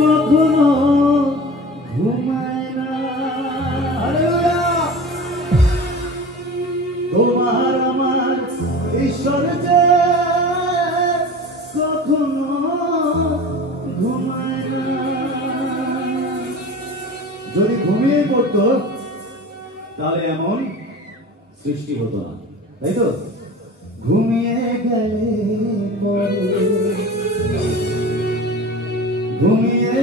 কখনো ঘুমায় না। তোমার আমার ঈশ্বর যে কখনো ঘুমায় না। যদি ঘুমিয়ে পড়তো তাহলে এমন সৃষ্টি হতো না, তাই তো? ঘুমিয়ে গেলে পরে, ঘুমিয়ে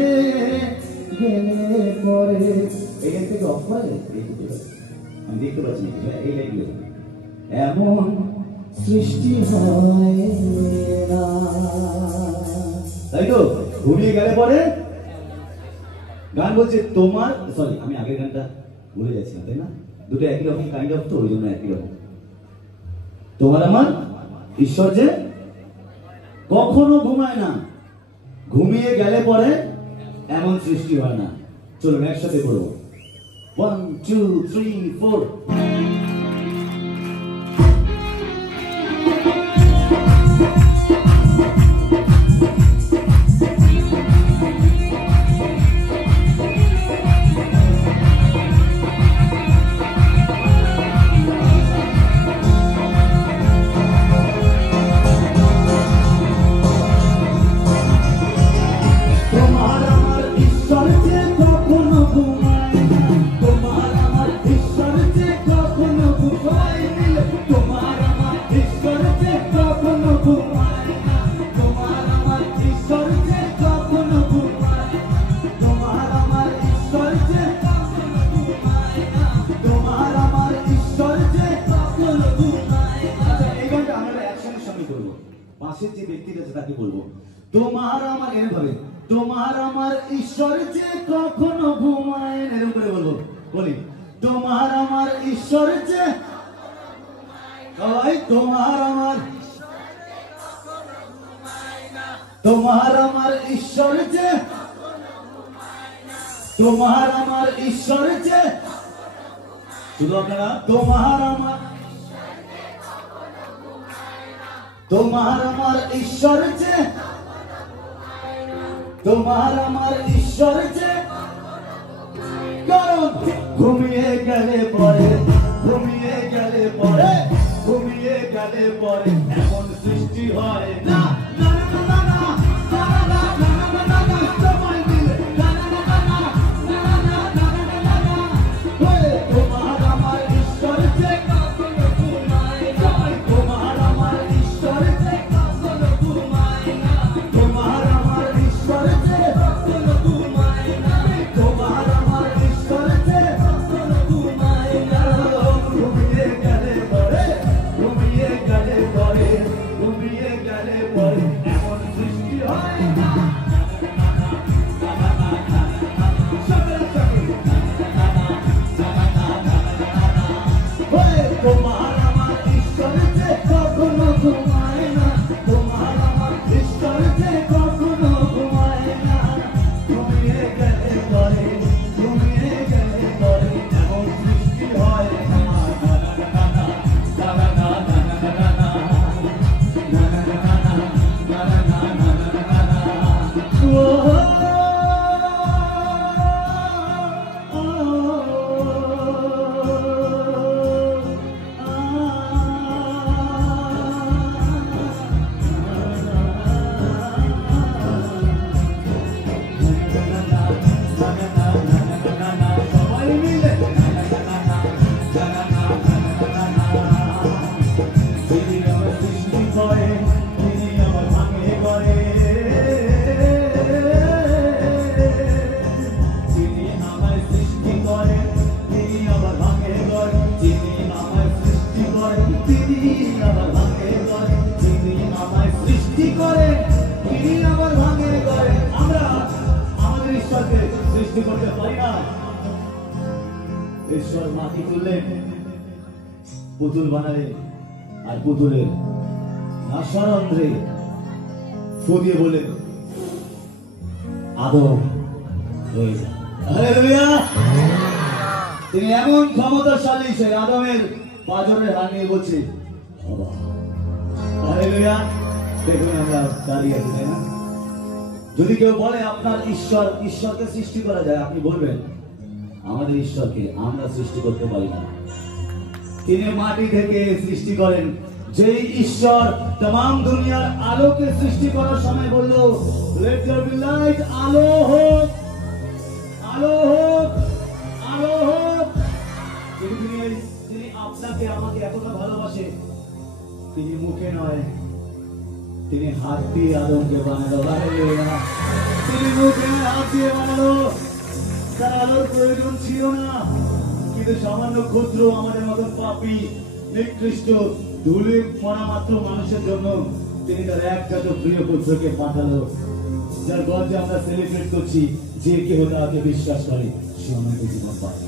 গেলে পরে, এখান থেকে অফ করে আমি দেখতে পাচ্ছি এই লাইটগুলো, এমন সৃষ্টি হয় না, তাই তো? ঘুমিয়ে গেলে পরে গান বলছে তোমার, সরি আমি আগের গানটা ভুলে যাচ্ছিলাম, তাই না? দুটো একই রকম কাইন্ড অফ, তো ওই জন্য একই রকম। তোমার আমার ঈশ্বর যে কখনো ঘুমায় না, ঘুমিয়ে গেলে পরে এমন সৃষ্টি হয় না। চলুন একসাথে করবো, 1 2 3 4। পাশের যে ব্যক্তিটা আছে তাকে বলবো, তোমার আমার, এরকম ভাবে, তোমার আমার ঈশ্বর যে কখনো ঘুমায় না, এরকম করে বলবো। বলি, তোমার আমার ঈশ্বর যে, তোমার আমার, তোমার আমার ঈশ্বর যে, তোমার আমার ঈশ্বর যে, শুধু আপনারা তোমার আমার, তোমার আমার ঈশ্বর যে, তোমার আমার ঈশ্বর যে, কারণ ঘুমিয়ে গেলে পরে, ঘুমিয়ে গেলে পরে, ঘুমিয়ে গেলে পরে এমন সৃষ্টি হয় না। ঈশ্বর মাটি তুললেন, পুতুল বানালেন, আর পুতুলের নাসারন্ধ্রে ফু দিয়ে বললেন আদম হয়ে যা। হালেলুয়া! তিনি এমন ক্ষমতাশালী, সেই আদমের পাঁজরের হাত নিয়ে বলছে হালেলুয়া। দেখুন আমরা দাঁড়িয়ে আছি, তাই না? যদি কেউ বলে আপনার ঈশ্বর, ঈশ্বরকে সৃষ্টি করা যায়, আপনি বলবেন আমাদের ঈশ্বরকে আমরা সৃষ্টি করতে পারি না। তিনি মাটি থেকে সৃষ্টি করেন। যেই ঈশ্বর तमाम দুনিয়ার আলোকে সৃষ্টি করার সময় বলল লেট দেয়ার বি লাইট, আলো হোক, আলো হোক, আলো হোক। তিনি আপনাকে আমাকে এতটা ভালোবাসে, তিনি মুখে নয়, তিনি হাত দিয়ে আলোকে বানালো। হালেলুয়া। তিনি মুখে হাত দিয়ে বানালো। তার আলোর প্রয়োজন ছিল না, কিন্তু সামান্য ক্ষুদ্র আমাদের মতন পাপী নিকৃষ্ট ধুলি মরা মাত্র মানুষের জন্য তিনি তার একমাত্র প্রিয় পুত্রকে পাঠালো, যার গর্জে আমরা সেলিব্রেট করছি। যে কেহ তাকে বিশ্বাস করে সে অনন্ত জীবন পায়।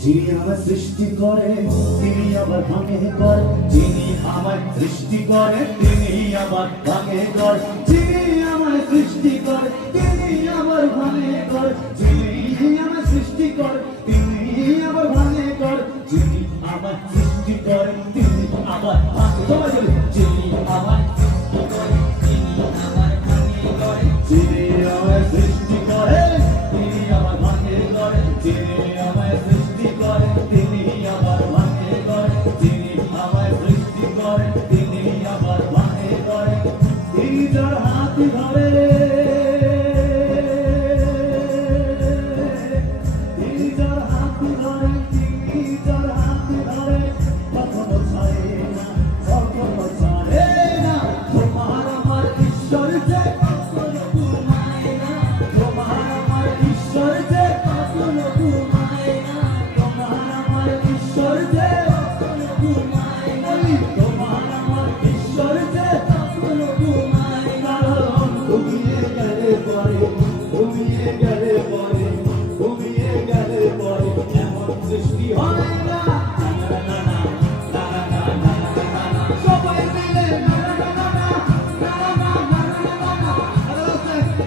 যিনি আমার সৃষ্টি করে তিনি আবার ভাঙে ঘর, যিনি আমার সৃষ্টি করে তিনি আবার ভাঙে ঘর, যিনি আমার সৃষ্টি করে তিনি আবার ভাঙে ঘর, যিনি আমার সৃষ্টি করে তিনি আবার ভাঙে ঘর, যিনি আমার সৃষ্টি করে তিনি আবার ভাঙে ঘর, যিনি আমার সৃষ্টি করে তিনি আবার ভাঙে ঘর, যিনি আমার সৃষ্টি করে তিনি আবার ভাঙে ঘর, যিনি আমার সৃষ্টি করে তিনি আবার ভাঙে ঘর, যিনি আমার সৃষ্টি করে তিনি আবার ভাঙে ঘর, তিনি যার হাত ধরে, তিনি যার হাত ধরে, তিনি যার হাত ধরে কখনো ছাড়ে না, কখনো ছাড়ে না। তোমার আমার ঈশ্বর যে কখনো ঘুমায় না, তোমার আমার ঈশ্বর যে কখনো ঘুমায় না, তোমার আমার ঈশ্বর যে কখনো ঘুমায় না, তোমার আমার ঈশ্বর যে কখনো ঘুমায় না। ঘুমিয়ে গেলে পরে, ঘুমিয়ে গেলে পরে, ঘুমিয়ে গেলে পরে এমন সৃষ্টি হয় না। সবাই মিলে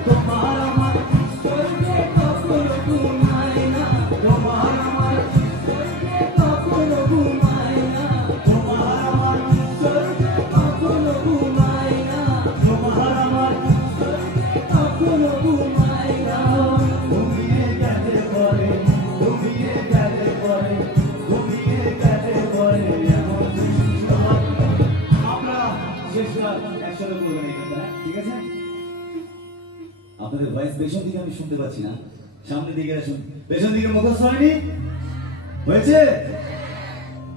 তোমার আমার ঈশ্বর যে কখনো ঘুমায় না, তোমার আমার ঈশ্বর যে কখনো ঘুমায় না, তোমার আমার ঈশ্বর যে কখনো ঘুমায় না, তোমার আমার ঈশ্বর যে কখনো ঘুমায় না। ঘুমিয়ে গেলে পরে, ঘুমিয়ে গেলে পরে, ঘুমিয়ে গেলে পরে এমন সৃষ্টি হয়। আমরা শেষবার একসাথে বলবেন এই কথা, ঠিক আছে? আপনাদের ভয়েস পেছন দিকে আমি শুনতে পাচ্ছি না, সামনের দিকে আসুন। পেছন দিকে মুখস্থ হয়নি? হয়েছে?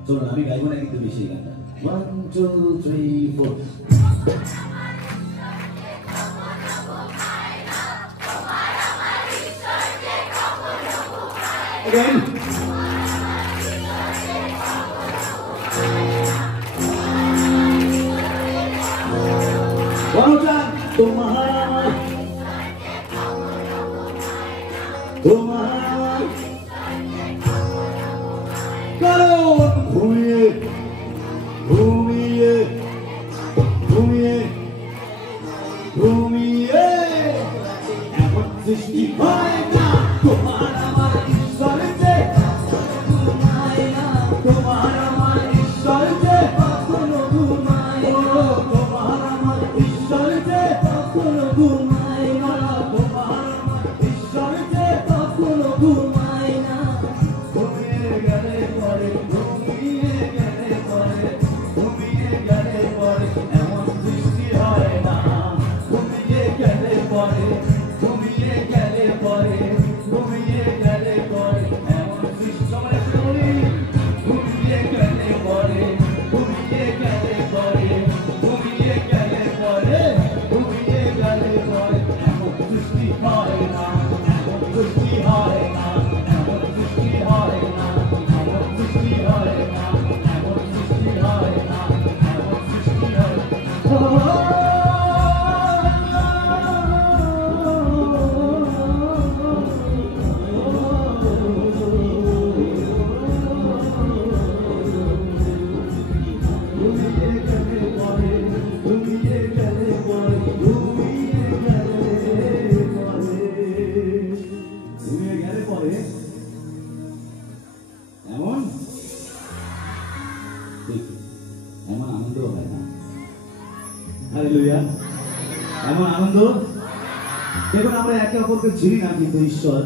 চলুন আমি গাইব না কিন্তু বেশি গানটা। 1 2 3 4 Again. One more time. तुम्हारा तुम्हारा करो घूमिए घूमिए घूमिए घूमिए एमन सृष्टि হয় না তোমার আমার ঈশ্বর যে ঘুমায় না তোমার আমার ঈশ্বর যে কখনো ঘুমায় না তোমার আমার ঈশ্বর যে কখনো ঘুমায় না তোমার আমার ঈশ্বর যে কখনো ঘুমায় না ঘুমিয়ে গেলে পরে ঘুমিয়ে গেলে পরে ঘুমিয়ে গেলে পরে এমন সৃষ্টি হয় না ঘুমিয়ে গেলে পরে ঘুমিয়ে গেলে পরে ঘুমিয়ে গেলে পরে এমন সৃষ্টি সবাই একটু বলি ঘুমিয়ে গেলে পরে ঘুমিয়ে গেলে পরে ঘুমিয়ে গেলে পরে ঘুমিয়ে গেলে পরে এমন সৃষ্টি হয় না এমন সৃষ্টি হয় না এমন সৃষ্টি হয় না এমন সৃষ্টি হয় না এমন সৃষ্টি হয় না এমন সৃষ্টি হয় না এমন আনন্দ। দেখুন আমরা একে অপরকে চিনি না, কিন্তু ঈশ্বর